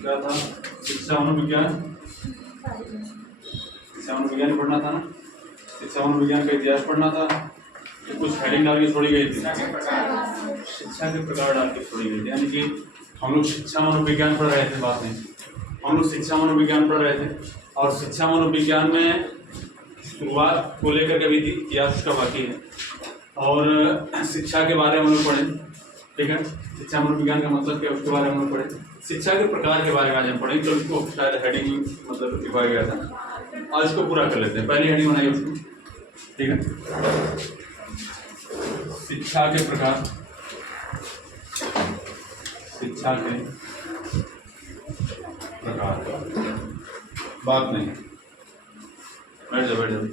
क्या था, शिक्षा मनोविज्ञान, शिक्षा मनोविज्ञान पढ़ना था ना, शिक्षा मनोविज्ञान का इतिहास पढ़ना था। तो कुछ हेडिंग डाल के छोड़ी गई थी, शिक्षा के प्रकार डाल के छोड़ी गई थी। यानी कि हम लोग शिक्षा मनोविज्ञान पढ़ रहे थे, बात नहीं, हम लोग शिक्षा मनोविज्ञान पढ़ रहे थे। और शिक्षा मनोविज्ञान में शुरुआत को लेकर के भी इतिहास का बाकी है, और शिक्षा के बारे में हम लोग पढ़े, ठीक है। शिक्षा मनोविज्ञान का मतलब क्या, उसके बारे में हम लोग पढ़े। शिक्षा के प्रकार के बारे में आज हम पढ़ेंगे, तो उसको शायद हेडिंग मतलब लिखवाया गया था, आज इसको पूरा कर लेते हैं। पहली हेडिंग बनाइए उसको, ठीक है। शिक्षा के प्रकार, शिक्षा के प्रकार, बात नहीं, बैठ जाओ बैठ जाओ।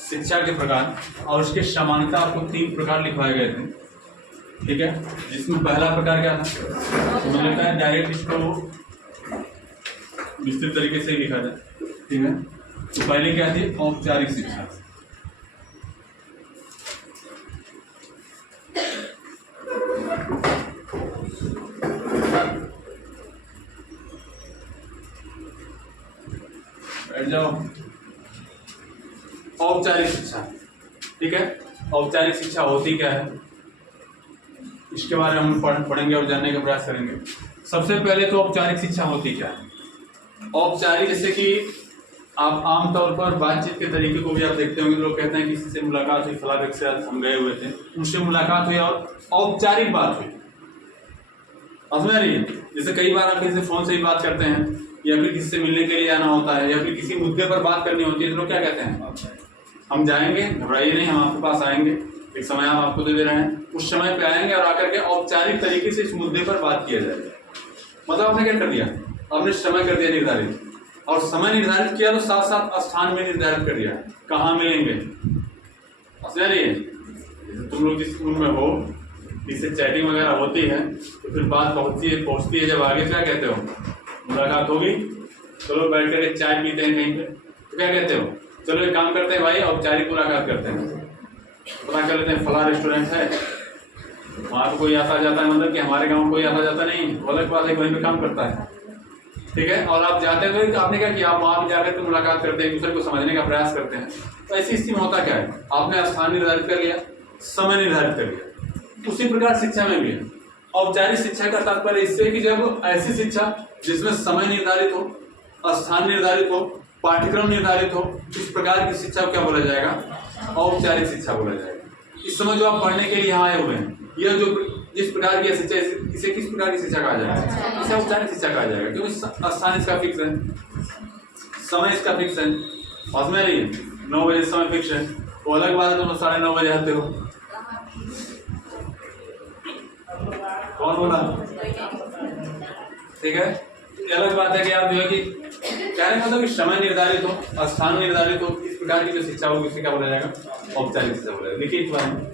शिक्षा के प्रकार और उसके समानता आपको 3 प्रकार लिखवाए गए थे, ठीक है। जिसमें पहला प्रकार क्या था, समझ लेता है, डायरेक्ट इसको विस्तृत तरीके से ही लिखा जाए, ठीक है। तो पहले क्या थी, औपचारिक शिक्षा। बैठ जाओ। औपचारिक शिक्षा, ठीक है। औपचारिक शिक्षा होती क्या है, इसके बारे में हम पढ़ेंगे और जानने का प्रयास करेंगे। सबसे पहले तो औपचारिक शिक्षा होती क्या है। औपचारिक, जैसे कि आप आमतौर पर बातचीत के तरीके को भी आप देखते होंगे, लोग कहते हैं किसी से मुलाकात हुई, फला व्यक्ति से हम गए हुए थे, उनसे मुलाकात हुई और औपचारिक बात हुई, समझ रही है। जैसे कई बार आप किसी से फोन से ही बात करते हैं, या फिर किसी से मिलने के लिए आना होता है, या फिर किसी मुद्दे पर बात करनी होती है, तो लोग क्या कहते हैं, हम जाएंगे, घबराइए नहीं, हम आपके पास आएंगे, एक समय हम आपको दे रहे हैं, उस समय पे आएंगे और आकर के औपचारिक तरीके से इस मुद्दे पर बात किया जाएगा। मतलब आपने क्या कर दिया, आपने समय कर दिया निर्धारित, और समय निर्धारित किया तो साथ साथ स्थान में निर्धारित कर दिया, कहाँ मिलेंगे। समझ रही है, तुम लोग जिस रूम में हो, जिससे चैटिंग वगैरह होती है, तो फिर बात पहुँचती है जब आगे, क्या कहते हो, मुलाकात होगी, चलो बैठ कर चाय पीते हैं कहीं पे, तो क्या कहते हो, चलो एक काम करते हैं भाई, औपचारिक मुलाकात करते हैं, पता कर लेते हैं फला रेस्टोरेंट है, वहाँ कोई आता जाता है, मतलब कि हमारे गांव कोई आता जाता नहीं, अलग बात है, वहीं पे काम करता है, ठीक है। और आप जाते हैं तो आपने क्या किया, आप वहाँ जाकर के मुलाकात करते हैं, एक दूसरे को समझने का प्रयास करते हैं। तो ऐसी स्थिति में होता क्या है, आपने स्थान निर्धारित कर लिया, समय निर्धारित कर लिया। उसी प्रकार शिक्षा में भी है। औपचारिक शिक्षा का तात्पर्य इससे कि जब ऐसी शिक्षा जिसमें समय निर्धारित हो, स्थान निर्धारित हो, पाठ्यक्रम निर्धारित हो, इस प्रकार की शिक्षा को क्या बोला जाएगा, औपचारिक शिक्षा बोला जाएगा। इस समय जो आप पढ़ने के लिए यहाँ आए हुए हैं, यह जो जिस प्रकार की शिक्षा, इसे किस प्रकार की शिक्षा कहा जाएगा, इसे औपचारिक शिक्षा कहा जाएगा, क्योंकि स्थान इसका फिक्स है, समय इसका फिक्स है। समझ में नहीं, 9 बजे समय फिक्स है, तो अलग बात है तुम 9:30 बजे आते हो, कौन बोला, ठीक है। अलग बात है कि आप जो है कि कहने मतलब कि समय निर्धारित हो, स्थान निर्धारित हो, इस प्रकार की जो शिक्षा होगी उसे क्या बोला जाएगा, औपचारिक शिक्षा बोला जाएगा। देखिए इस बारे में,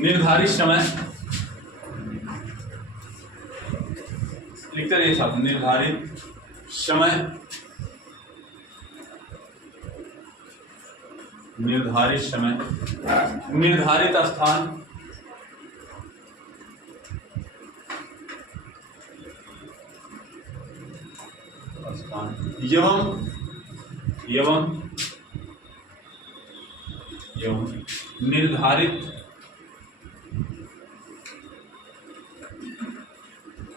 निर्धारित समय, लिखते रहिए साथ, निर्धारित समय, निर्धारित समय, निर्धारित स्थान, एवं निर्धारित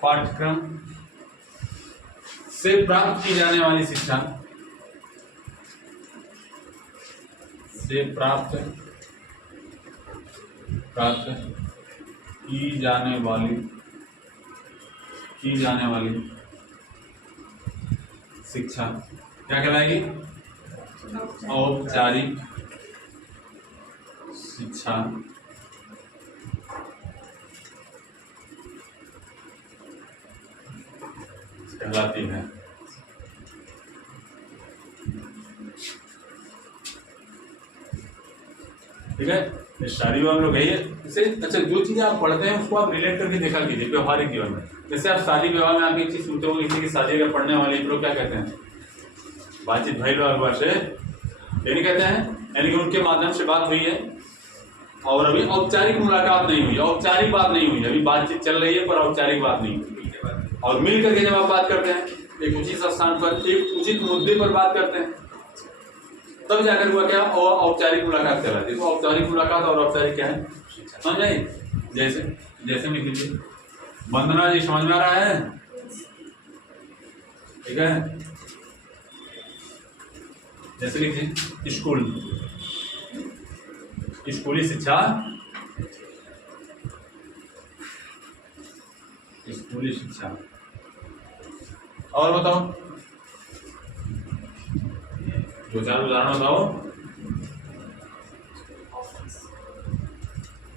पाठ्यक्रम से प्राप्त की जाने वाली शिक्षा, से प्राप्त की जाने वाली शिक्षा क्या कहलाएगी, औपचारिक शिक्षा कहलाती है। ठीक है, ये शादी विवाह में लोग है इसे। अच्छा, जो चीजें आप पढ़ते हैं उसको आप रिलेट करके देखा कीजिए व्यवहारिक जीवन में। जैसे आप शादी विवाह में आप एक चीज सुनते हो, किसी की शादी अगर पढ़ने वाले लोग क्या कहते हैं, बातचीत भाई लोग से ये नहीं कहते हैं, यानी कि उनके माध्यम से बात हुई है और अभी औपचारिक मुलाकात नहीं हुई, औपचारिक बात नहीं हुई, अभी बातचीत चल रही है पर औपचारिक बात नहीं हुई। और मिल करके जब आप बात करते हैं एक उचित स्थान पर, एक उचित मुद्दे पर बात करते हैं, तब जाकर हुआ क्या, औपचारिक मुलाकात कहलाती है। तो औपचारिक मुलाकात और औपचारिक क्या है, समझ आई? जैसे जैसे लिख लीजिए, वंदना जी समझ में आ रहा है? ठीक है, जैसे लिखिए स्कूल, स्कूली शिक्षा, स्कूली शिक्षा। और बताओ, दो चार उदाहरण बताओ।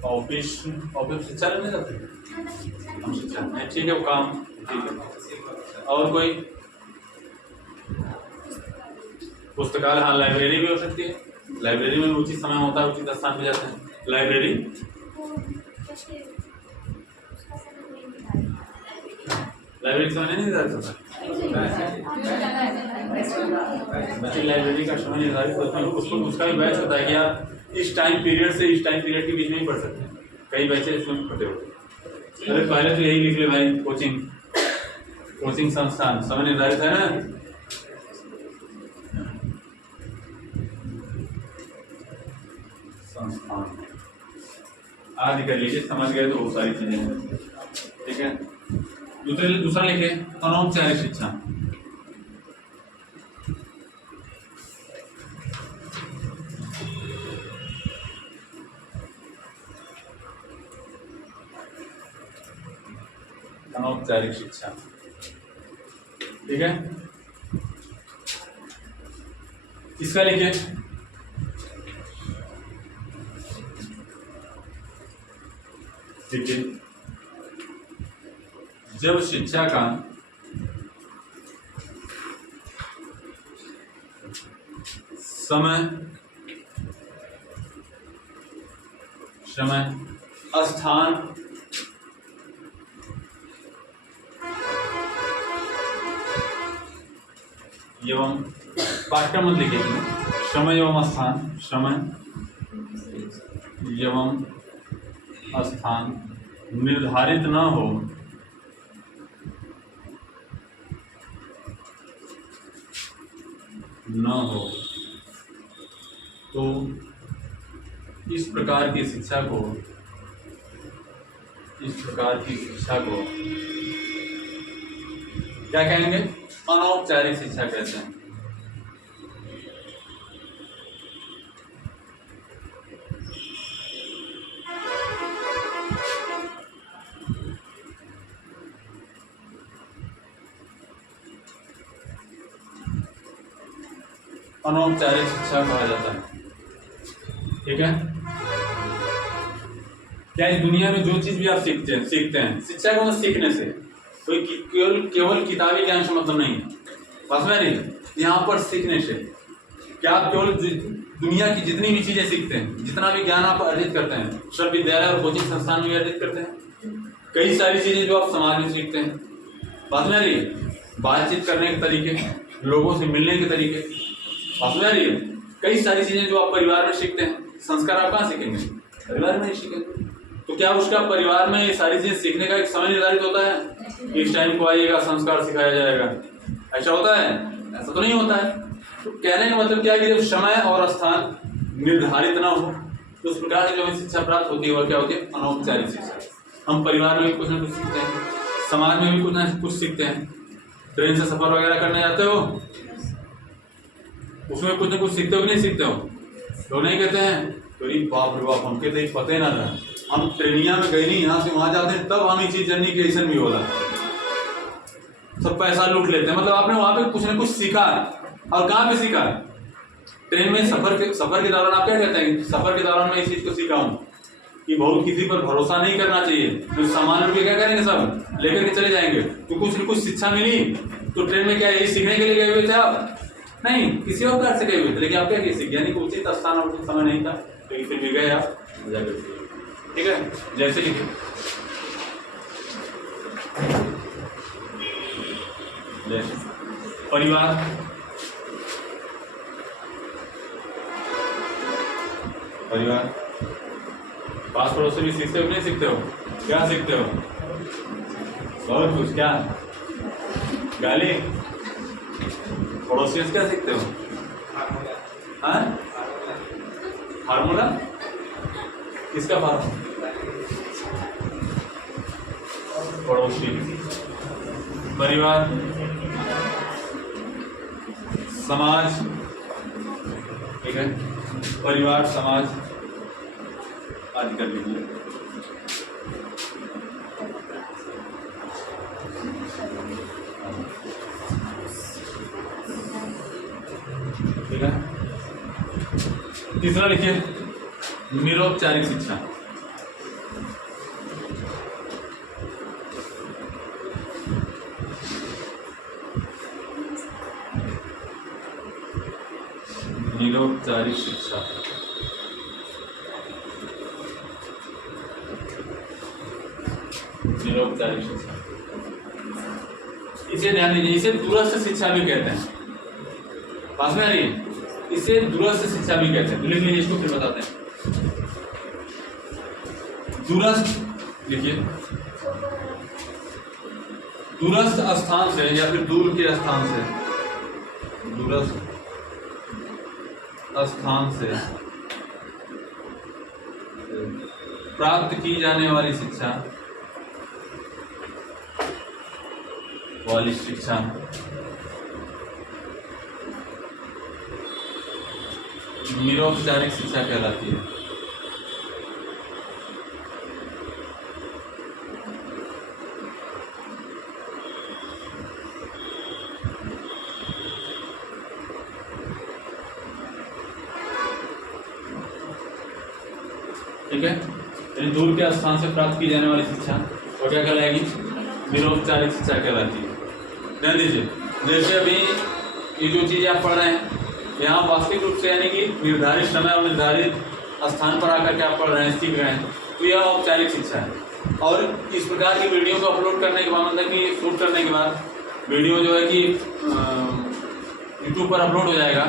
ऑफिस, ऑफिस शिक्षा लेने जाते हैं हम, शिक्षा नहीं, ठीक है वो काम, ठीक है। और कोई? पुस्तकालय, हाँ लाइब्रेरी भी हो सकती है, लाइब्रेरी में उचित समय होता है, उचित स्थान पे जाते हैं। लाइब्रेरी, लाइब्रेरी समय नहीं निर्धारित होता, बच्चे लाइब्रेरी का समय निर्धारित होता है, उसको उसका भी बैच होता है कि आप इस टाइम पीरियड से इस टाइम पीरियड के बीच में ही पढ़ सकते हैं, कई बैचेस इसमें फटे होते हैं। अरे पहले तो यही लिख ले भाई, कोचिंग, कोचिंग संस्थान, समय निर्धारित है ना। संस्थान आदि कर लीजिए, समझ गए तो बहुत सारी चीजें, ठीक है। दूसरा लिखे अनौपचारिक शिक्षा। अनौपचारिक शिक्षा, ठीक है। इसका लिखिए देखिए, जब शिक्षा का समय, स्थान एवं पाठ्यक्रम मत लिखिए, समय एवं स्थान, समय एवं स्थान निर्धारित न हो, तो इस प्रकार की शिक्षा को क्या कहेंगे? अनौपचारिक शिक्षा कहते हैं। अनौपचारिक शिक्षा कहा जाता है, ठीक है। क्या इस दुनिया में जो चीज भी आप सीखते हैं, शिक्षा को मतलब सीखने से, कोई केवल किताबी ज्ञान से मतलब नहीं है, बस में नहीं, यहाँ पर सीखने से। क्या आप केवल दुनिया की जितनी भी चीजें सीखते हैं, जितना भी ज्ञान आप अर्जित करते हैं, सब विद्यालय और कोचिंग संस्थान में अर्जित करते हैं। कई सारी चीजें जो आप समाज में सीखते हैं, बस में नहीं, बातचीत करने के तरीके, लोगों से मिलने के तरीके, बस में नहीं, कई सारी चीजें जो आप परिवार में सीखते हैं, संस्कार आप कहाँ सीखेंगे? परिवार में ही सीखेंगे। तो क्या उसका परिवार में ये सारी चीजें सीखने का एक समय निर्धारित होता है, इस टाइम को आइएगा संस्कार सिखाया जाएगा, ऐसा होता है? ऐसा तो नहीं होता है। तो कहने का मतलब क्या है कि जब समय और स्थान निर्धारित ना हो, तो उस प्रकार की जो हमें शिक्षा प्राप्त होती है वो क्या होती है? अनौपचारिक शिक्षा। हम परिवार में भी कुछ ना कुछ सीखते हैं, समाज में भी कुछ ना कुछ सीखते हैं। ट्रेन से सफर वगैरह करने जाते हो, उसमें कुछ ना कुछ सीखते हो कि नहीं सीखते हो? लोग नहीं कहते हैं तो बाप रे बाप, हमके तो पता ही ना था, हम ट्रेनिया में गए नहीं, यहाँ से वहां जाते हैं तब हम ये चीज जर्नी के ऐसा भी होला, सब पैसा लूट लेते हैं। मतलब आपने वहां पे कुछ ना कुछ सीखा, और कहाँ पे सीखा? ट्रेन में सफर के दौरान आप क्या कहते हैं? सफर के दौरान मैं इस चीज को सीखा हूँ कि बहुत किसी पर भरोसा नहीं करना चाहिए, तो सामान रुपये क्या करेंगे, सब लेकर के चले जाएंगे। तो कुछ न कुछ शिक्षा मिली, तो ट्रेन में क्या यही सीखने के लिए गए हुए थे आप? नहीं, किसी और प्रकार से गए हुए थे, लेकिन आप क्या किए? सीख, यानी कि उचित स्थान और उचित समय नहीं था, तो फिर भी गए आप, ठीक है। जैसे लिखिए परिवार, पास पड़ोस भी सीखते हो नहीं सीखते हो? क्या सीखते हो? बहुत कुछ। क्या गाली? पड़ोसियों से क्या सीखते हो? हाँ, फार्मूला किसका फार्मूला? पड़ोसी, परिवार, समाज। ठीक है, परिवार समाज आदि कर लीजिए। ठीक है, तीसरा लिखिए निरौपचारिक शिक्षा। निरौपचारिक शिक्षा निरौपचारिक शिक्षा, इसे ध्यान दीजिए, इसे दूरस्थ शिक्षा भी कहते हैं। पास में आ रही है? इसे दूरस्थ शिक्षा भी कहते हैं। लिख लीजिए, इसको फिर बताते हैं। दूरस्थ लिखिए, दूरस्थ स्थान से या फिर दूर के स्थान से, दूरस्थ स्थान से प्राप्त की जाने वाली शिक्षा, वाली शिक्षा निरौपचारिक शिक्षा कहलाती है। ठीक है, यानी दूर के स्थान से प्राप्त की जाने वाली शिक्षा और क्या कहलाएगी? निरौपचारिक शिक्षा कहलाती है। ध्यान दीजिए, जैसे अभी ये जो चीजें आप पढ़ रहे हैं, यहाँ वास्तविक रूप से यानी कि निर्धारित समय और निर्धारित स्थान पर आकर के आप पढ़ रहे हैं, सीख रहे हैं, तो यह औपचारिक शिक्षा है। और इस प्रकार की वीडियो को अपलोड करने के बाद, मतलब कि शूट करने के बाद वीडियो जो है कि यूट्यूब पर अपलोड हो जाएगा,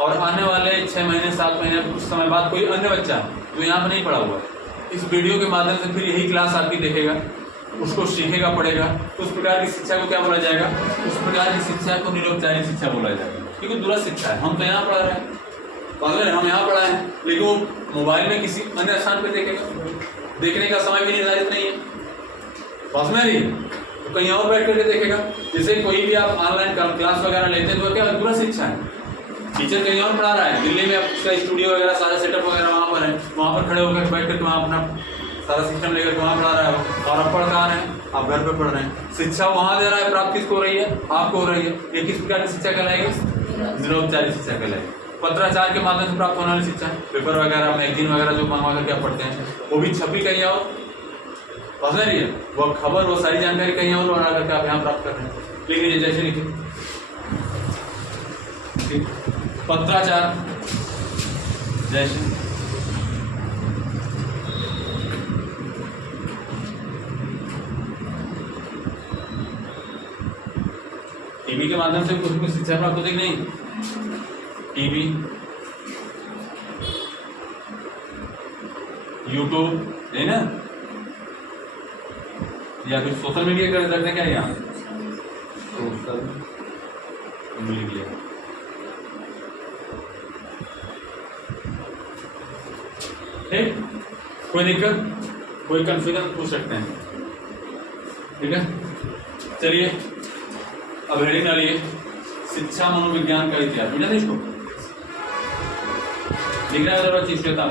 और आने वाले 6 महीने 7 महीने कुछ समय बाद कोई अन्य बच्चा जो यहाँ पर नहीं पढ़ा हुआ इस वीडियो के माध्यम से फिर यही क्लास आपकी देखेगा, उसको सीखेगा, पढ़ेगा, तो उस प्रकार की शिक्षा को क्या बोला जाएगा? उस प्रकार की शिक्षा को निरौपचारिक शिक्षा बोला जाएगा, क्योंकि दूरस्थ शिक्षा है। हम तो यहाँ पढ़ा रहे हैं, हम यहाँ पढ़ा है, लेकिन वो मोबाइल में किसी अन्य स्थान पर देखेगा, देखने का समय भी निर्धारित नहीं है। बस में रही तो कहीं और बैठ करके देखेगा। जैसे कोई भी आप ऑनलाइन क्लास वगैरह लेते हैं तो क्या दूरस्थ शिक्षा है, टीचर कहीं और पढ़ा रहा है, दिल्ली में आपका स्टूडियो वगैरह सारा सेटअप वगैरह वहाँ पर है, वहाँ पर खड़े होकर बैठ करके वहाँ अपना सारा सिस्टम लेकर वहाँ पढ़ा रहा है, और आप पढ़ कहाँ रहे हैं? आप घर पे पढ़ रहे हैं। शिक्षा वहाँ दे रहा है, प्राप्त किसको हो रही है? आपको हो रही है। ये किस प्रकार की शिक्षा कहलाएगी? निरौपचारिक शिक्षा कहलाएगी। पत्राचार के माध्यम से प्राप्त होने वाली शिक्षा, पेपर वगैरह, मैगजीन वगैरह जो मंगवा करके आप पढ़ते हैं, वो भी छपी कहीं और समझ रही है, वो खबर, वो सारी जानकारी कहीं और बना करके आप यहाँ प्राप्त कर रहे हैं। लिख लीजिए, जैसे लिखिए पत्राचार, जैसे टीवी के माध्यम से कुछ शिक्षा प्राप्त होती नहीं? टीवी, यूट्यूब है ना, या फिर सोशल मीडिया कर सकते हैं क्या यहाँ? सोशल मीडिया, ठीक, कोई दिक्कत, कोई कंफ्यूजन पूछ सकते हैं। ठीक है, चलिए अब हेडिंग डालिए, शिक्षा मनोविज्ञान का इतिहास। मिला था इसको? दिख रहा है बच्चे? इसके साथ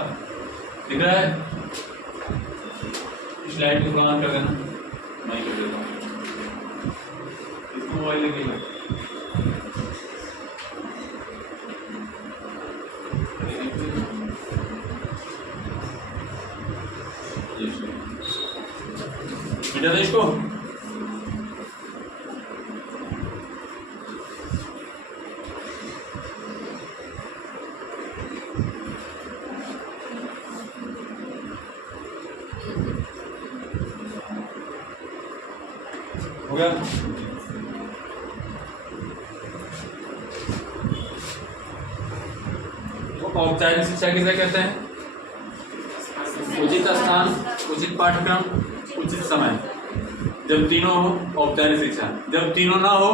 दिख रहा है? स्लाइड को प्रमाण कर देना, मैं कर देता हूँ, इसको मोबाइल लगेगा। मिला था इसको? हो गया? औपचारिक शिक्षा किसे कहते हैं? उचित स्थान, उचित पाठ्यक्रम, उचित समय। जब तीनों हो औपचारिक शिक्षा, जब तीनों ना हो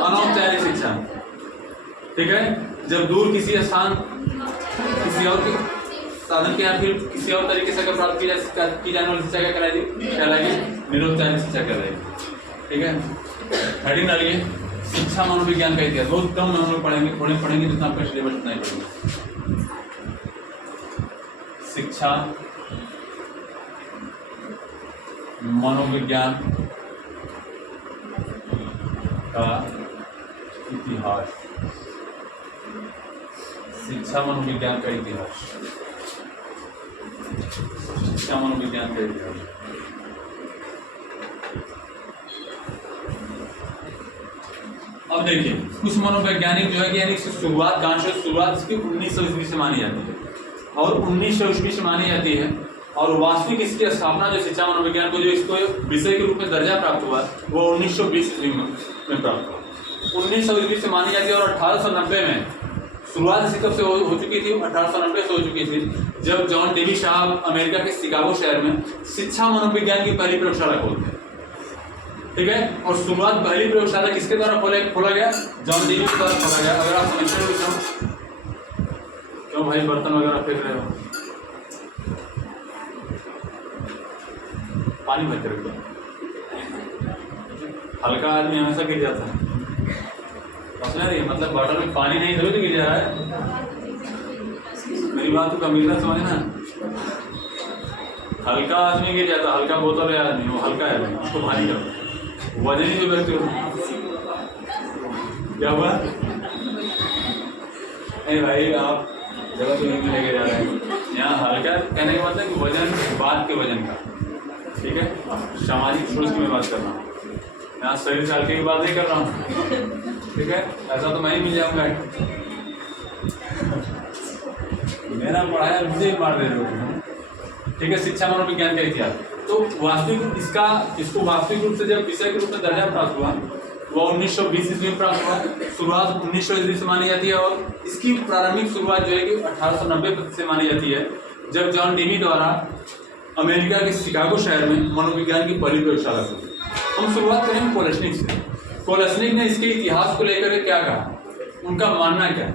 अनौपचारिक शिक्षा। ठीक है, जब दूर किसी स्थान किसी और के साधन के या फिर किसी और तरीके से अगर प्राप्त की जाने वाली शिक्षा क्या कहलाएगी? निरौपचारिक शिक्षा कहलाएगी। ठीक है, हेडिंग डालिए शिक्षा मनोविज्ञान का इतिहास। बहुत कम हम लोग पढ़ेंगे, थोड़े पढ़ेंगे जितना आपका सिलेबस उतना ही पढ़ेंगे। शिक्षा मनोविज्ञान का इतिहास, शिक्षा मनोविज्ञान का इतिहास, शिक्षा मनोविज्ञान का इतिहास। अब देखिए कुछ मनोवैज्ञानिक जो है कि यानी इसकी शुरुआत कहाँ से, शुरुआत इसकी 1900 ईस्वी से मानी जाती है और 1900 ईस्वी से मानी जाती है और वास्तविक इसकी स्थापना जो शिक्षा मनोविज्ञान को जो इसको विषय के रूप में दर्जा प्राप्त हुआ वो 1920 ईस्वी में प्राप्त हुआ। 1900 ईस्वी से मानी जाती है और 1890 में शुरुआत इसी कब से हो चुकी थी? 1890 से हो चुकी थी जब जॉन डेवी साहब अमेरिका के शिकागो शहर में शिक्षा मनोविज्ञान की पहली प्रयोगशाला खोलते हैं। ठीक है, और शुरुआत पहली प्रयोगशाला किसके द्वारा खोला गया? जॉन डेवी के द्वारा खोला गया। अगर आप समझते हो क्यों भाई बर्तन वगैरह फेंक रहे हो? पानी भरते रखो। हल्का आदमी हमेशा गिर जाता है, समझ रही है? मतलब बॉटल में पानी नहीं धरो तो गिर जा रहा है। मेरी बात को गंभीरता समझना। हल्का आदमी गिर जाता, हल्का बोतल है आदमी, वो हल्का है, उसको भारी करो, वजन ही जो व्यक्ति हो। क्या हुआ? नहीं भाई आप जगह तो नहीं लेके जा रहे हैं। यहाँ हल्का कहने का मतलब कि वजन बात के वजन का। ठीक है, सामाजिक सोच की मैं बात कर रहा हूँ, यहाँ शरीर चाल की बात नहीं कर रहा हूँ। ठीक है, ऐसा तो मैं ही मिल जाऊंगा। मेरा पढ़ाया मुझे ही मार दे रहे हो। ठीक है, शिक्षा मनोविज्ञान का इतिहास। तो वास्तविक इसको वास्तविक रूप से जब विषय के रूप में दर्जा प्राप्त हुआ वो 1920 ईस्वी में प्राप्त हुआ। शुरुआत 1900 ईस्वी से मानी जाती है और इसकी प्रारंभिक शुरुआत जो है कि 1890 से मानी जाती है जब जॉन डेवी द्वारा अमेरिका के शिकागो शहर में मनोविज्ञान की पहली प्रयोगशाला खुली। हम शुरुआत करेंगे कोलेस्निक से। कोलेस्निक ने इसके इतिहास को लेकर क्या कहा, उनका मानना क्या है?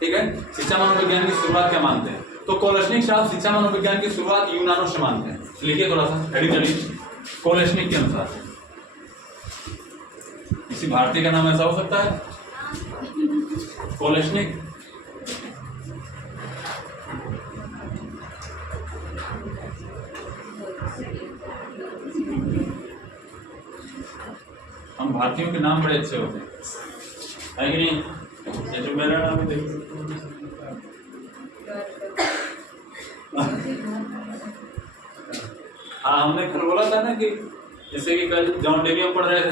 ठीक है, शिक्षा मनोविज्ञान की शुरुआत क्या मानते हैं? तो कोलेस्निक साहब शिक्षा मनोविज्ञान की शुरुआत यूनानों से मानते हैं। लिखिए थोड़ा सा हेडिंग चलिए। कोलेस्निक के अनुसार किसी भारतीय का नाम ऐसा हो सकता है? कोलेस्निक। हम भारतीयों के नाम बड़े अच्छे होते हैं, है कि नहीं? जैसे मेरा नाम है देखो। हाँ, हमने कल बोला था ना कि जैसे कि कल जॉन डेवी में पढ़ रहे थे,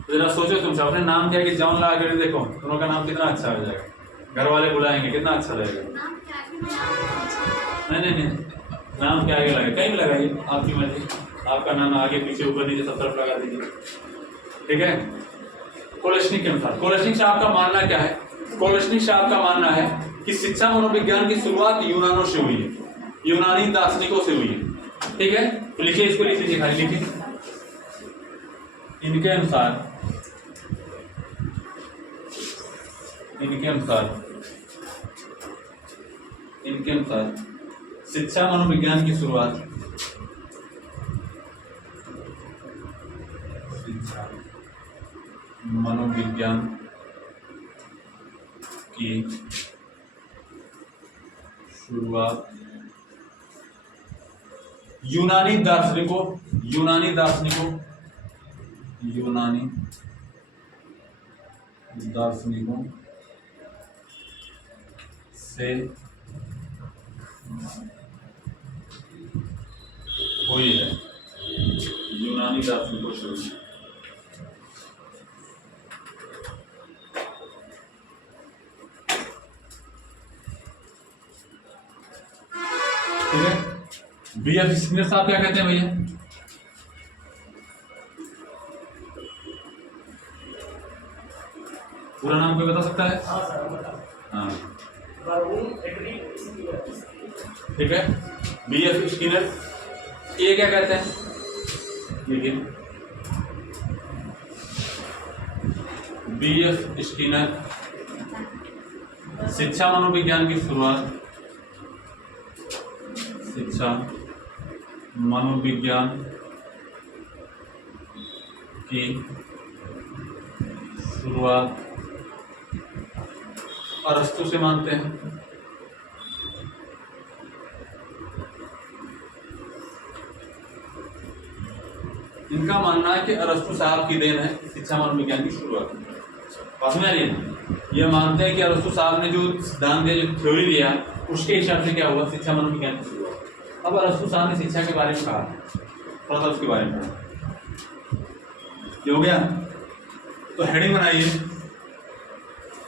तो जरा सोचो तुमसे अपने नाम क्या कि जॉन लगा कर देखो, दोनों का नाम कितना अच्छा हो जाएगा। घर वाले बुलाएंगे, कितना अच्छा लगेगा। नहीं, नाम क्या आगे लगे, कहीं भी लगाइए, आपकी मर्जी। आपका नाम आगे पीछे ऊपर नीचे सब तरफ लगा दीजिए। ठीक है, कोलेस्निक के अनुसार कोलेस्निक साहब का मानना क्या है? कोलेस्निक साहब का मानना है कि शिक्षा मनोविज्ञान की शुरुआत यूनानों से हुई है, यूनानी दार्शनिकों से हुई है। ठीक है, तो लिखिए, इसको लिख लीजिए, खाली लिखिए। इनके अनुसार शिक्षा मनोविज्ञान की शुरुआत शिक्षा मनोविज्ञान की शुरुआत यूनानी दार्शनिकों से हुई है। यूनानी दार्शनिकों से हुई। ठीक है, B.F. स्किनर साहब क्या कहते हैं भैया? पूरा नाम कोई बता सकता है? हाँ, ठीक है। BF स्किनर, ये क्या कहते हैं, देखिए BF स्किनर शिक्षा मनोविज्ञान की शुरुआत, शिक्षा मनोविज्ञान की शुरुआत अरस्तु से मानते हैं। इनका मानना है कि अरस्तु साहब की देन है शिक्षा मनोविज्ञान की शुरुआत। बात में आ रही है? ये मानते हैं कि अरस्तु साहब ने जो सिद्धांत दिया, जो थ्योरी दिया, उसके हिसाब से क्या हुआ शिक्षा मनोविज्ञान की शुरुआत। अब अरस्तु साहब ने शिक्षा के बारे में कहा, थोड़ा सा उसके बारे में कहा। ये हो गया, तो हेडिंग बनाइए,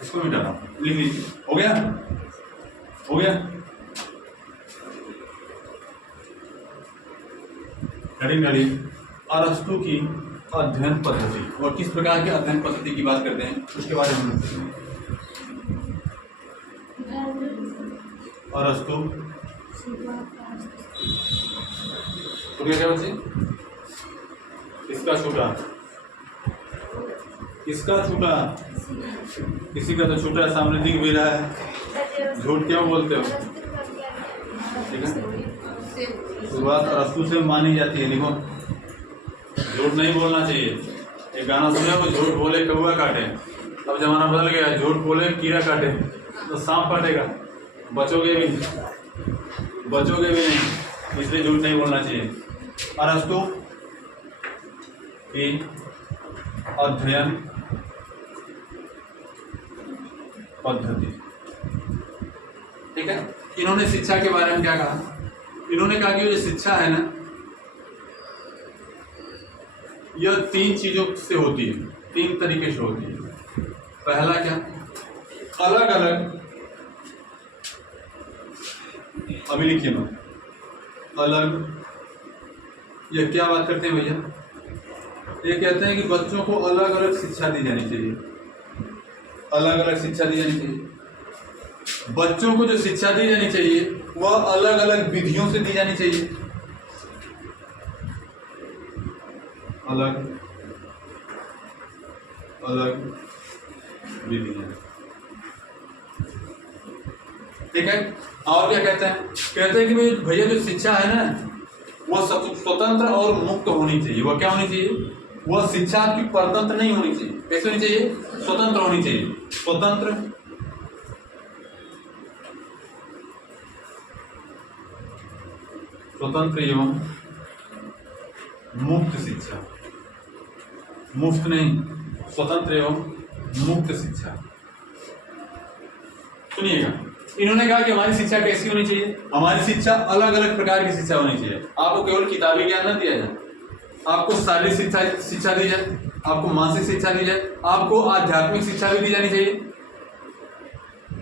इसको मिटाना, लिख लीजिए। हो गया, हो गया, हेडिंग डालिए, अरस्तु की अध्ययन पद्धति। और किस प्रकार के अध्ययन पद्धति की बात करते हैं उसके बारे में अरस्तु। तो क्या बच्चे, इसका छूटा, इसका छूटा, किसी का तो छूटा, सामने दिख भी रहा है, झूठ क्यों बोलते हो? ठीक है, शुरुआत अरस्तु से मानी जाती है। लिखो, झूठ नहीं बोलना चाहिए। एक गाना सुने, वो झूठ बोले कौवा काटे। अब जमाना बदल गया, झूठ बोले कीड़ा काटे तो सांप काटेगा, बचोगे भी नहीं, इसलिए झूठ नहीं बोलना चाहिए। अरस्तु की अध्ययन पद्धति, ठीक है। इन्होंने शिक्षा के बारे में क्या कहा? इन्होंने कहा कि जो शिक्षा है ना, यह 3 चीजों से होती है, 3 तरीके से होती है। पहला क्या, अलग अलग, अभी लिखिए ना, अलग, ये क्या बात करते हैं भैया? ये कहते हैं कि बच्चों को अलग अलग शिक्षा दी जानी चाहिए, अलग अलग शिक्षा दी जानी चाहिए। बच्चों को जो शिक्षा दी जानी चाहिए वह अलग अलग विधियों से दी जानी चाहिए, अलग अलग विधियां, ठीक है। और क्या कहते हैं? कहते हैं कि भैया जो शिक्षा है ना, वह स्वतंत्र और मुक्त होनी चाहिए। वह क्या होनी चाहिए? वह शिक्षा आपकी परतंत्र नहीं होनी चाहिए। कैसे होनी चाहिए? स्वतंत्र होनी चाहिए। स्वतंत्र, स्वतंत्र एवं मुक्त शिक्षा, मुफ्त नहीं, स्वतंत्र एवं मुक्त शिक्षा। सुनिएगा, इन्होंने कहा कि हमारी शिक्षा कैसी होनी चाहिए? हमारी शिक्षा अलग अलग प्रकार की शिक्षा होनी चाहिए। आपको केवल किताबी ज्ञान न दिया जाए, आपको शारीरिक शिक्षा दी जाए, आपको मानसिक शिक्षा दी जाए, आपको आध्यात्मिक शिक्षा भी दी जानी चाहिए।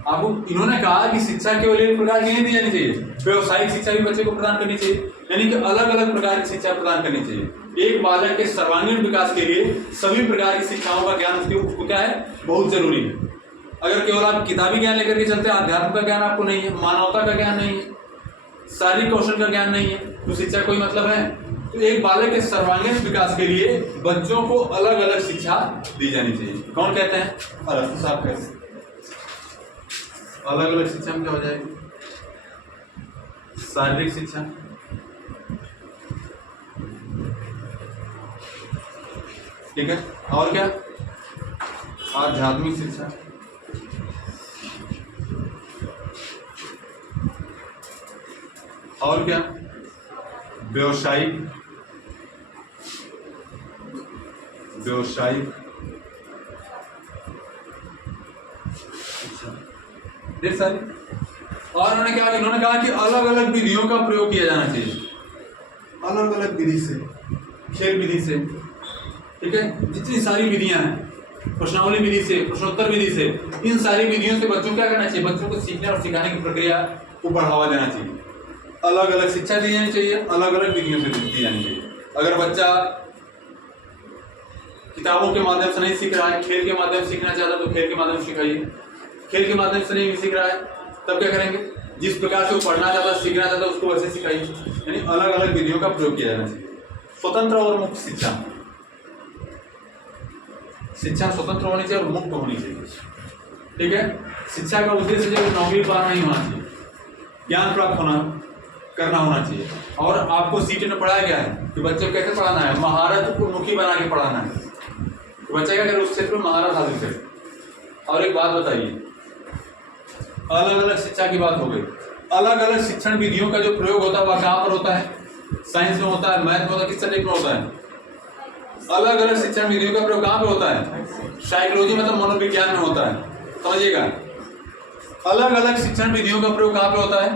आपको, इन्होंने कहा कि शिक्षा केवल एक प्रकार की नहीं दी जानी चाहिए, व्यवसायिक शिक्षा भी बच्चे को प्रदान करनी चाहिए, यानी कि अलग अलग प्रकार की शिक्षा प्रदान करनी चाहिए। एक बालक के सर्वांगीण विकास के लिए सभी प्रकार की शिक्षाओं का ज्ञान उसको क्या है? बहुत जरूरी है। अगर केवल आप किताबी ज्ञान लेकर के चलते, अध्यात्म का ज्ञान आपको नहीं है, मानवता का ज्ञान नहीं है, शारीरिक कौशल का ज्ञान नहीं है, तो शिक्षा कोई मतलब है? तो एक बालक के सर्वांगीण विकास के लिए बच्चों को अलग अलग शिक्षा दी जानी चाहिए। कौन कहते हैं? अरस्तु साहब कहते हैं। अलग अलग शिक्षा में क्या हो जाएगी? शारीरिक शिक्षा, ठीक है, और क्या? आध्यात्मिक शिक्षा, और क्या? व्यवसायिक, देख सारी। और इन्होंने कहा कि अलग अलग विधियों का प्रयोग किया जाना चाहिए, अलग अलग विधि से, खेल विधि से, ठीक है, जितनी सारी विधियां हैं, प्रश्नावली विधि से, प्रश्नोत्तर विधि से, इन सारी विधियों से बच्चों को क्या करना चाहिए? बच्चों को सीखने और सिखाने की प्रक्रिया को बढ़ावा देना चाहिए। अलग अलग शिक्षा दी जानी चाहिए, अलग अलग विधियों से दी जानी चाहिए। अगर बच्चा किताबों के माध्यम से नहीं सीख रहा है, खेल के माध्यम से सीखना चाहता है, तो खेल के माध्यम से सिखाइए। खेल के माध्यम से नहीं सीख रहा है, तब क्या करेंगे? जिस प्रकार से वो पढ़ना चाहता है, सीखना चाहता है, उसको वैसे सिखाइए। यानी अलग अलग विधियों का प्रयोग किया जाना चाहिए। स्वतंत्र और मुक्त शिक्षा, शिक्षा स्वतंत्र होनी चाहिए और मुक्त होनी चाहिए। ठीक है, शिक्षा का उद्देश्य जो नौकरी पाना नहीं होना चाहिए, ज्ञान प्राप्त करना होना चाहिए। और आपको सीटी ने पढ़ाया गया है कि बच्चे को कैसे पढ़ाना है, महारत उन्मुखी बना के पढ़ाना है। तो बच्चे क्या करे, उस क्षेत्र में महारत हासिल करे। और एक बात बताइए, अलग अलग शिक्षा की बात हो गई, अलग अलग शिक्षण विधियों का जो प्रयोग होता है वह कहाँ पर होता है? साइंस में होता है, मैथ में होता है, किस सब्जेक्ट में होता है? अलग अलग शिक्षण विधियों का प्रयोग कहाँ पे होता है? साइकोलॉजी मतलब मनोविज्ञान में होता है। समझिएगा, अलग अलग शिक्षण विधियों का प्रयोग कहाँ पे होता है?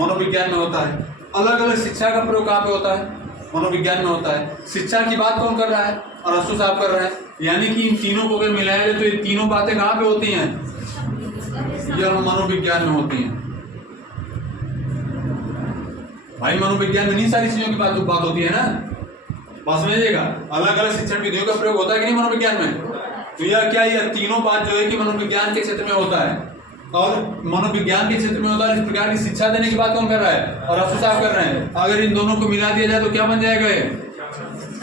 मनोविज्ञान में होता है। अलग अलग शिक्षा का प्रयोग कहाँ पे होता है? मनोविज्ञान में होता है। शिक्षा की बात कौन कर रहा है? अरस्तु साहब कर रहे हैं। यानी कि इन तीनों को अगर मिलाया जाए तो ये तीनों बातें कहाँ पे होती हैं? यह मनोविज्ञान में होती हैं। भाई मनोविज्ञान में नहीं सारी चीजों की बात होती है ना, बात समझिएगा। अलग अलग शिक्षण विधियों का प्रयोग होता है कि नहीं मनोविज्ञान में? तो यह क्या, यह तीनों बात जो है कि मनोविज्ञान के क्षेत्र में होता है और मनोविज्ञान के क्षेत्र में होता है। इस प्रकार की शिक्षा देने की बात कौन कर रहा है? और अरस्तु साहब कर रहे हैं। अगर इन दोनों को मिला दिया जाए तो क्या बन जाएगा?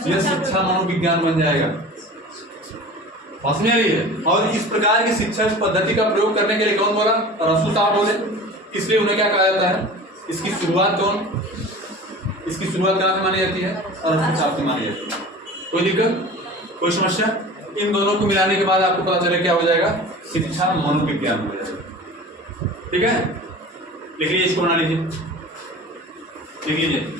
यह शिक्षा मनोविज्ञान बन जाएगा। बात समझ रही है? और इस प्रकार की शिक्षा पद्धति का प्रयोग करने के लिए कौन बोला? अरस्तु साहब बोले। इसलिए उन्हें क्या कहा जाता है? इसकी शुरुआत कौन, इसकी शुरुआत कहाँ से मानी जाती है? अरस्तु साहब से मानी जाती है। कोई दिक्कत, कोई समस्या? इन दोनों को मिलाने के बाद आपको पता चले क्या हो जाएगा? शिक्षा मनोविज्ञान हो जाएगा। ठीक है, लिख लीजिए, इसको बना लीजिए, लिख लीजिए।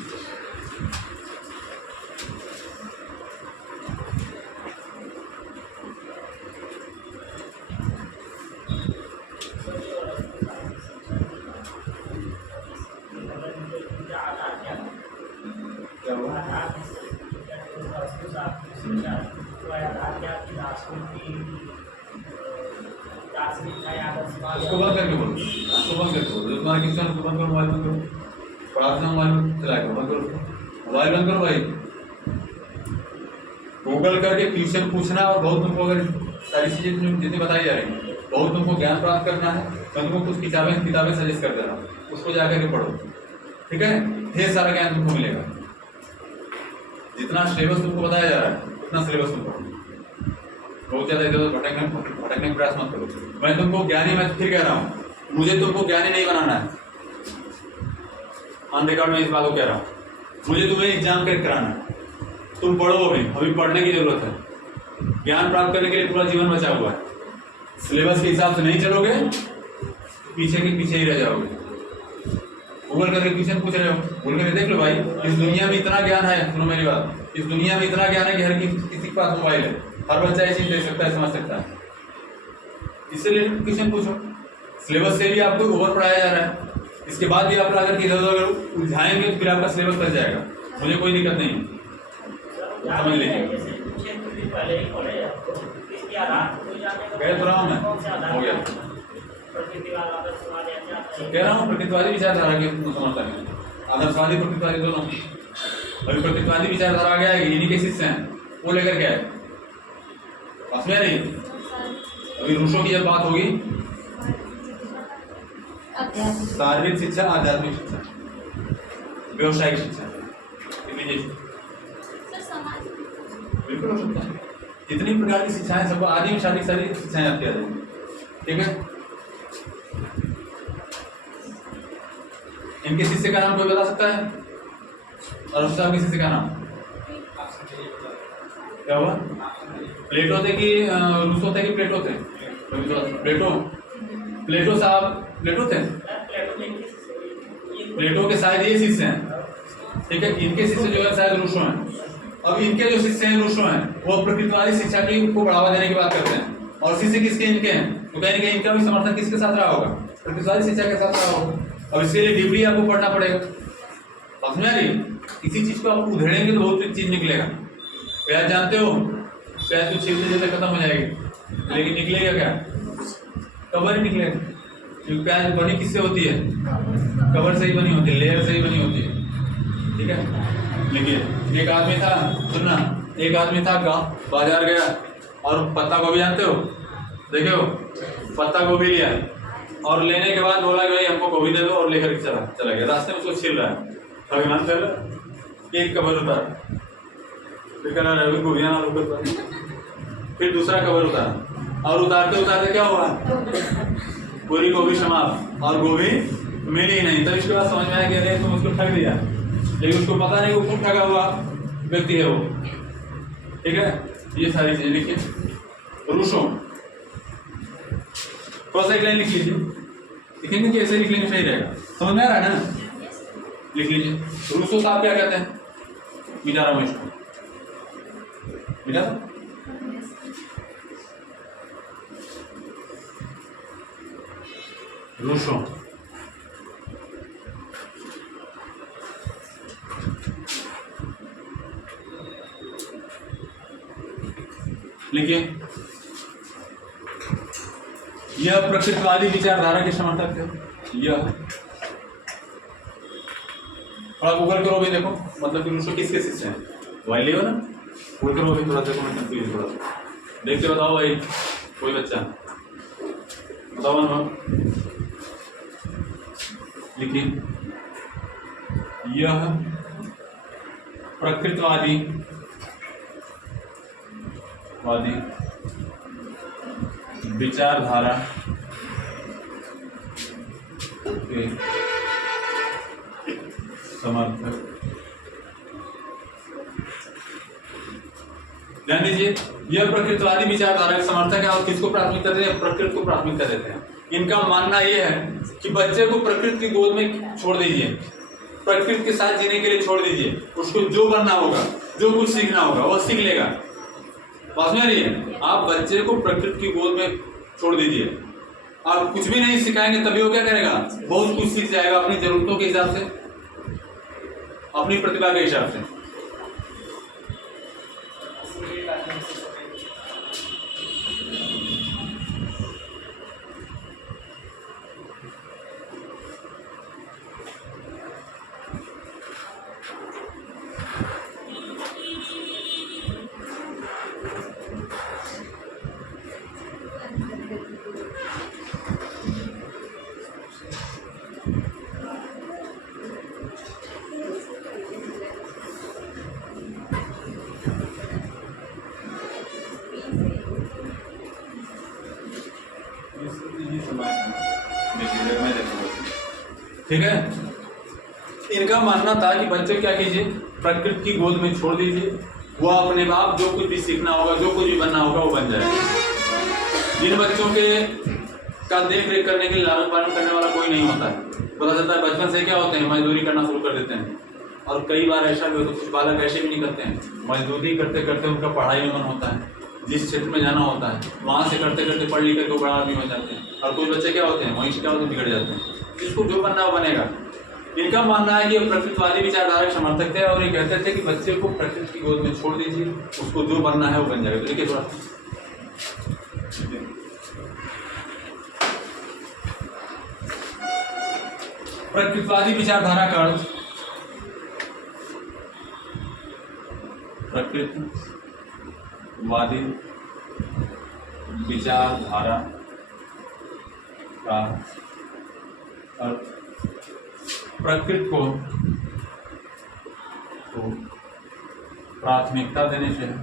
उसको बंद करके बोलो, उसको बंद करके बोलो। तुम्हारा किस्सा उसको बंद करो, मोबाइल बंद करो, प्रार्थना मोबाइल चला करो, बंद करो मोबाइल, बंद करो भाई। गूगल करके क्वेश्चन पूछना और बहुत तुमको अगर सारी चीजें जितनी बताई जा रही है, बहुत तुमको ज्ञान प्राप्त करना है तो तुमको कुछ किताबें सजेस्ट कर दे रहा हूँ, उसको जाकर के पढ़ो। ठीक है, ढेर सारा ज्ञान तुमको मिलेगा। जितना सिलेबस तुमको बताया जा रहा है उतना सिलेबस तुम पढ़ो। बहुत ज्यादा इधर भटकने का प्रयास मत करो। मैं तुमको ज्ञानी, मैं फिर कह रहा हूँ, मुझे तुमको ज्ञानी नहीं बनाना है। ऑन रिकॉर्ड में इस बात को कह रहा हूँ, मुझे तुम्हें एग्जाम क्रैक कराना है। तुम पढ़ो, अभी पढ़ने की जरूरत है। ज्ञान प्राप्त करने के लिए पूरा जीवन बचा हुआ है। सिलेबस के हिसाब से नहीं चलोगे, पीछे के पीछे ही रह जाओगे। गूगल करके क्वेश्चन पूछ रहे हो, गूगल करके देख लो भाई। इस दुनिया में इतना ज्ञान है, सुनो मेरी बात, इस दुनिया में इतना ज्ञान है कि हर किसी के पास मोबाइल है। हर बच्चा ये चीज देख सकता है, समझ सकता है। इससे रिलेटेड क्वेश्चन पूछो। सिलेबस से भी आपको ओवर पढ़ाया जा रहा है, इसके बाद भी आप अगर इधर उधर उलझाएंगे तो फिर आपका सिलेबस बच जाएगा। मुझे कोई दिक्कत नहीं है, समझ लीजिए। कह तो रहा हूँ मैं, हो गया कह रहा हूँ। प्रकृतिवादी विचारधारा के समर्थन है, आदर्शवादी प्रकृतिवादी दोनों। अभी प्रकृतिवादी विचारधारा आ गया है, इन्हीं के शिष्य हैं, वो लेकर के आए। बस में नहीं, अभी रूसो की जब बात होगी, शारीरिक शिक्षा, आध्यात्मिक शिक्षा, व्यवसायिक शिक्षा, बिल्कुल हो सकता है। जितनी प्रकार की शिक्षाएं सबको आदि में सारी शिक्षाएं आपकी आ जाएंगी। ठीक है, इनके शिष्य का नाम कोई बता सकता है? और उस साहब के शिष्य का नाम क्या हुआ? प्लेटो थे कि रूसो थे कि प्लेटो थे? प्लेटो साहब प्लेटो थे। प्लेटो के शायद ये शिष्य हैं। ठीक है, इनके शिष्य जो है शायद रूसो हैं। अब इनके जो शिष्य हैं रूसो हैं, वो प्रकृतिवादी शिक्षा को बढ़ावा देने की बात करते हैं। और शिष्य किसके? इनके हैं। तो कहीं ना कहीं इनका भी समर्थन किसके साथ रहा होगा? प्रकृतिवादी शिक्षा के साथ रहा होगा। और इसके लिए डिग्री आपको पढ़ना पड़ेगा। समझ में आ रही? किसी चीज को आप उधेड़ेंगे तो बहुत चीज निकलेगा। प्याज जानते हो, प्याज को छीलते छीलते खत्म हो जाएगी, लेकिन निकलेगा क्या? कवर ही निकलेगा। क्योंकि प्याज बनी किससे होती है? कवर से ही बनी होती है, लेयर से ही बनी होती है। ठीक है, देखिए एक आदमी था, सुनना, एक आदमी था गाँव बाजार गया और पत्ता गोभी जानते हो, देखे हो, पत्ता गोभी लिया और लेने के बाद बोला कि भाई हमको गोभी दे दो, और लेकर के चला गया। रास्ते में उसको छिल रहा है, भगवान कर एक कवर उतारा, फिर कह रहा है गोभियाँ ना ऊपर, फिर दूसरा कवर उतारा, और उतारते उतारते क्या हुआ, पूरी गोभी समाप्त, और गोभी मिली ही नहीं। तब इसके बाद समझ में आया कि अरे तुम उसको ठग दिया, लेकिन उसको पता नहीं वो कौन ठगा हुआ व्यक्ति है वो। ठीक है, ये सारी चीजें लिखिए। रूसों कौन सा एक लाइन लिख लीजिए, लिखेंगे कि ऐसे लिख लेंगे सही रहेगा, समझ में आ रहा है ना, लिख लीजिए। रूसों साहब क्या कहते हैं, मिटा रहा हूं इसको, मिटा रूसों लिखिए। यह प्रकृतिवादी विचारधारा के समर्थक थे। यह थोड़ा गूगल करो भी, देखो मतलब कि रूसो किसके शिष्य हैं, वाइल लियो ना, गूगल करो भी, थोड़ा देखो, मैं कंफ्यूज थोड़ा सा देखते बताओ भाई, कोई बच्चा बताओ ना, लिखिए। यह प्रकृतिवादी विचारधारा के समर्थक। ध्यान दीजिए, यह प्रकृतिवादी विचारधारा के समर्थक है, और किसको प्राथमिकता देते हैं, प्रकृति को प्राथमिकता देते हैं। इनका मानना यह है कि बच्चे को प्रकृति की गोद में छोड़ दीजिए, प्रकृति के साथ जीने के लिए छोड़ दीजिए, उसको जो बनना होगा, जो कुछ सीखना होगा वो सीख लेगा। बात में आ रही है, आप बच्चे को प्रकृति की गोद में छोड़ दीजिए, आप कुछ भी नहीं सिखाएंगे तभी वो क्या करेगा, बहुत कुछ सीख जाएगा अपनी जरूरतों के हिसाब से, अपनी प्रतिभा के हिसाब से। ठीक है, इनका मानना था कि बच्चे क्या कीजिए, प्रकृति की गोद में छोड़ दीजिए, वो अपने बाप जो कुछ भी सीखना होगा, जो कुछ भी बनना होगा वो बन जाएगा। जिन बच्चों के का देख रेख करने के लिए लालन पालन करने वाला कोई नहीं होता है, पता चलता है बचपन से क्या होते हैं, मजदूरी करना शुरू कर देते हैं। और कई बार ऐसा भी होता है, कुछ बालक ऐसे भी नहीं करते हैं, मजदूरी करते करते उनका पढ़ाई में मन होता है, जिस क्षेत्र में जाना होता है वहाँ से करते करते पढ़ लिख करके बड़ा आदमी हो जाते हैं। और कुछ बच्चे क्या होते हैं, वहीं से क्या होते हैं, बिगड़ जाते हैं। जिसको जो बनना वो बनेगा। इनका मानना है कि प्रकृतिवादी विचारधारा के समर्थक थे, और ये कहते थे कि बच्चे को प्रकृति की गोद में छोड़ दीजिए, उसको जो बनना है वो बन जाएगा। देखिए थोड़ा प्रकृतिवादी विचारधारा का अर्थ, प्रकृतिवादी विचारधारा का अर्थ प्रकृति को प्राथमिकता देने से है।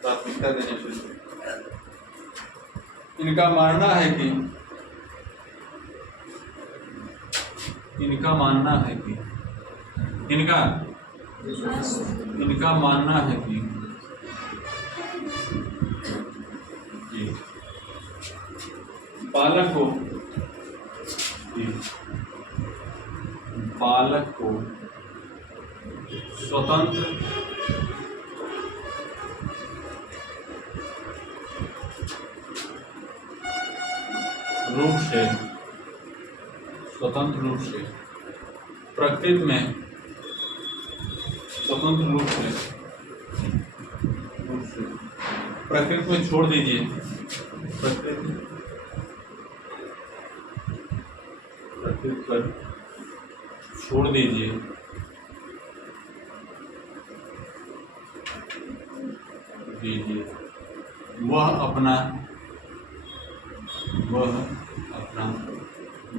प्राथमिकता देने से इनका मानना है कि इनका मानना है कि बालक को स्वतंत्र रूप से प्रकृति में प्रकृति में छोड़ दीजिए, प्रकृति पर छोड़ दीजिए, कीजिए। वह अपना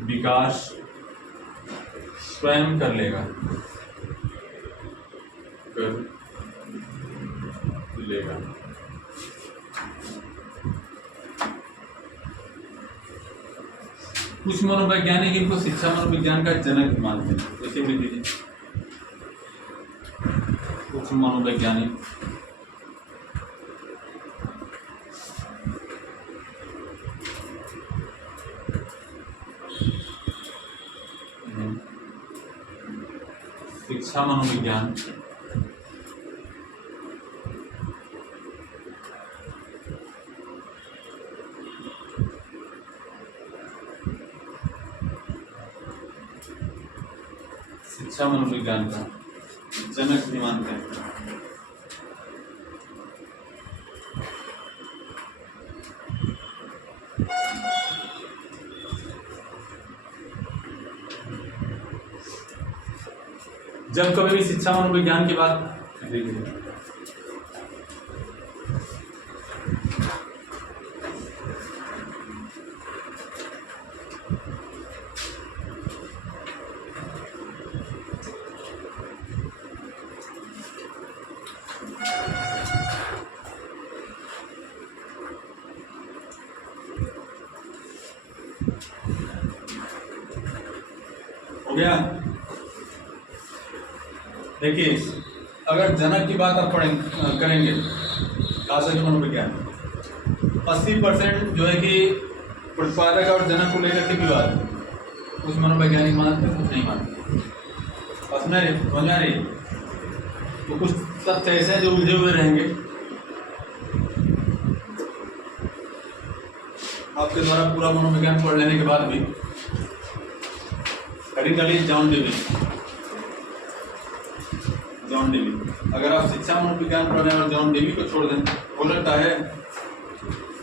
विकास स्वयं कर लेगा। कुछ मनोवैज्ञानिक इनको शिक्षा मनोविज्ञान का जनक मानते हैं, जैसे भी दीजिए कुछ मनोवैज्ञानिक शिक्षा मनोविज्ञान शिक्षा मनोविज्ञान का जनक भी मानते हैं। जब कभी भी शिक्षा मनोविज्ञान की बात हो गया। देखिए, अगर जनक की बात आप करेंगे शासकीय मनोविज्ञान 80% जो है कि प्रतिपादक और जनक को लेकर के विवाद, कुछ मनोवैज्ञानिक मानते हैं, कुछ नहीं मानते। समझ में आ रही? तो कुछ तथ्य ऐसे हैं जो उलझे हुए रहेंगे। आपके द्वारा पूरा मनोविज्ञान पढ़ लेने के बाद भी जॉन डेवी, अगर आप शिक्षा मनोविज्ञान पढ़ रहे हैं और जॉन डेवी को छोड़ दें, हो सकता है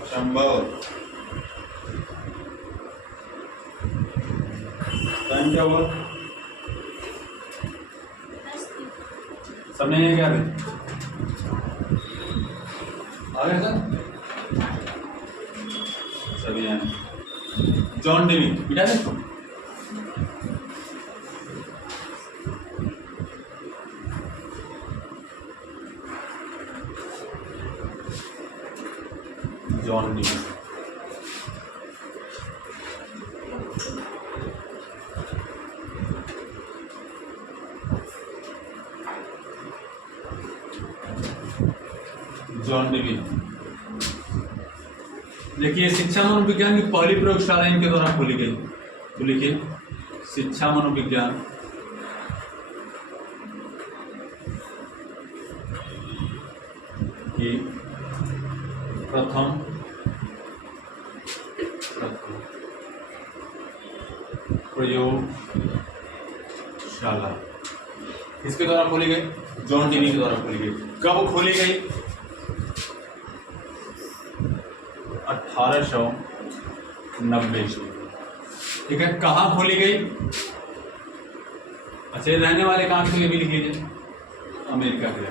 असंभव। टाइम क्या हुआ? सबने क्या आ गए सर? सभी हैं। जॉन डेवी बिटा देखो, जॉन डेवी देखिए, शिक्षा मनोविज्ञान की पहली प्रयोगशाला इनके द्वारा खोली गई। तो लिखिए, शिक्षा मनोविज्ञान की प्रथम प्रयोगशाला किसके द्वारा खोली गई? जॉन डेवी के द्वारा खोली गई। कब खोली गई? 1890 से। ठीक है, कहाँ खोली गई? अच्छा, रहने वाले कहाँ के लिए भी लिख लीजिए, अमेरिका के लिए।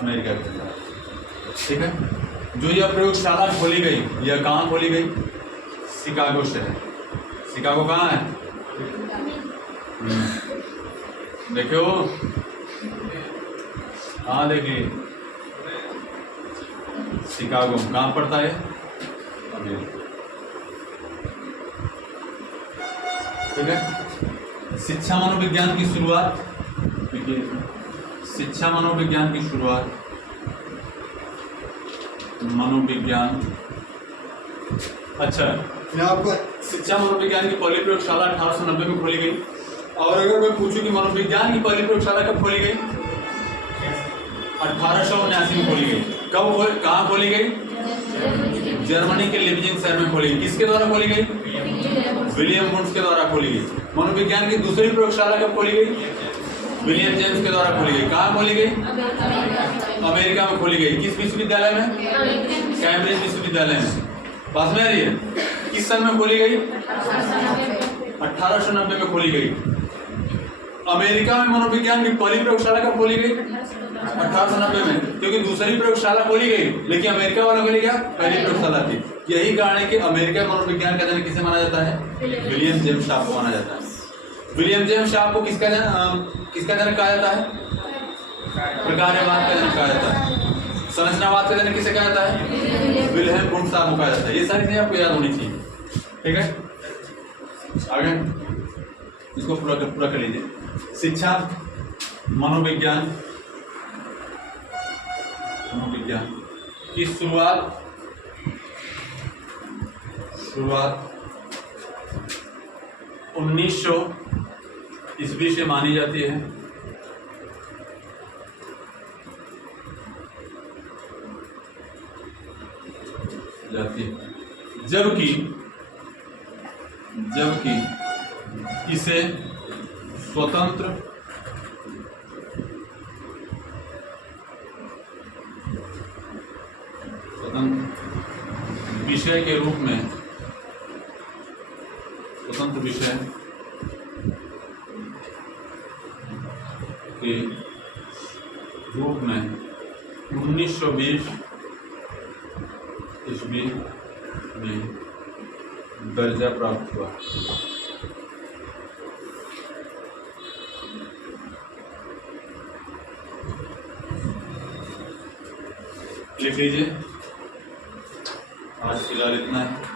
अमेरिका के लिए, ठीक है। जो यह प्रयोगशाला खोली गई, यह कहाँ खोली गई? शिकागो शहर। शिकागो कहाँ है? देखो, हाँ देखिए, शिकागो कहाँ पड़ता है? अमेरिका। ठीक है। शिक्षा मनोविज्ञान की शुरुआत, देखिए, शिक्षा मनोविज्ञान की शुरुआत, मनोविज्ञन, अच्छा यहाँ पर शिक्षा मनोविज्ञान की पहली प्रयोगशाला 1890 में खोली गई। और अगर कोई पूछूं कि मनोविज्ञान की पहली प्रयोगशाला कब खोली गई? 1879 में खोली गई। कब, कहाँ खोली गई? जर्मनी के लिपजिग शहर में खोली गई। किसके द्वारा खोली गई? विलियम वुंड्स के द्वारा खोली गई। मनोविज्ञान की दूसरी प्रयोगशाला कब खोली गई? विलियम जेम्स के द्वारा खोली गई। कहाँ खोली गई? अमेरिका में खोली गई। किस विश्वविद्यालय में? कैम्ब्रिज विश्वविद्यालय में। पास में आ रही है? किस सन में खोली गई? 1890 में खोली गई। अमेरिका में मनोविज्ञान की पहली प्रयोगशाला कब खोली गई? 1890 में, क्योंकि दूसरी प्रयोगशाला खोली गई, लेकिन अमेरिका वालों के लिए क्या पहली प्रयोगशाला थी। यही कारण है कि अमेरिका में मनोविज्ञान का जनक किसे माना जाता है? विलियम जेम्स शार्प को माना जाता है। विलियम जेम्स शार्प को किसका जनक कहा जाता है? प्रकार्यवाद का जनक कहा जाता है। संरचनावाद का जनक किसे कहा जाता है? विल्हेम वुंड शार्प को कहा जाता है। ये सारी चीजें आपको याद होनी चाहिए, ठीक है। आगे इसको पूरा कर लीजिए। शिक्षा, मनोविज्ञान की शुरुआत 1900 ईस्वी से मानी जाती है। जबकि इसे स्वतंत्र विषय के रूप में, स्वतंत्र विषय के रूप में 1920 ईस्वी में दर्जा प्राप्त हुआ। लिख लीजिए। आज फिलहाल इतना है।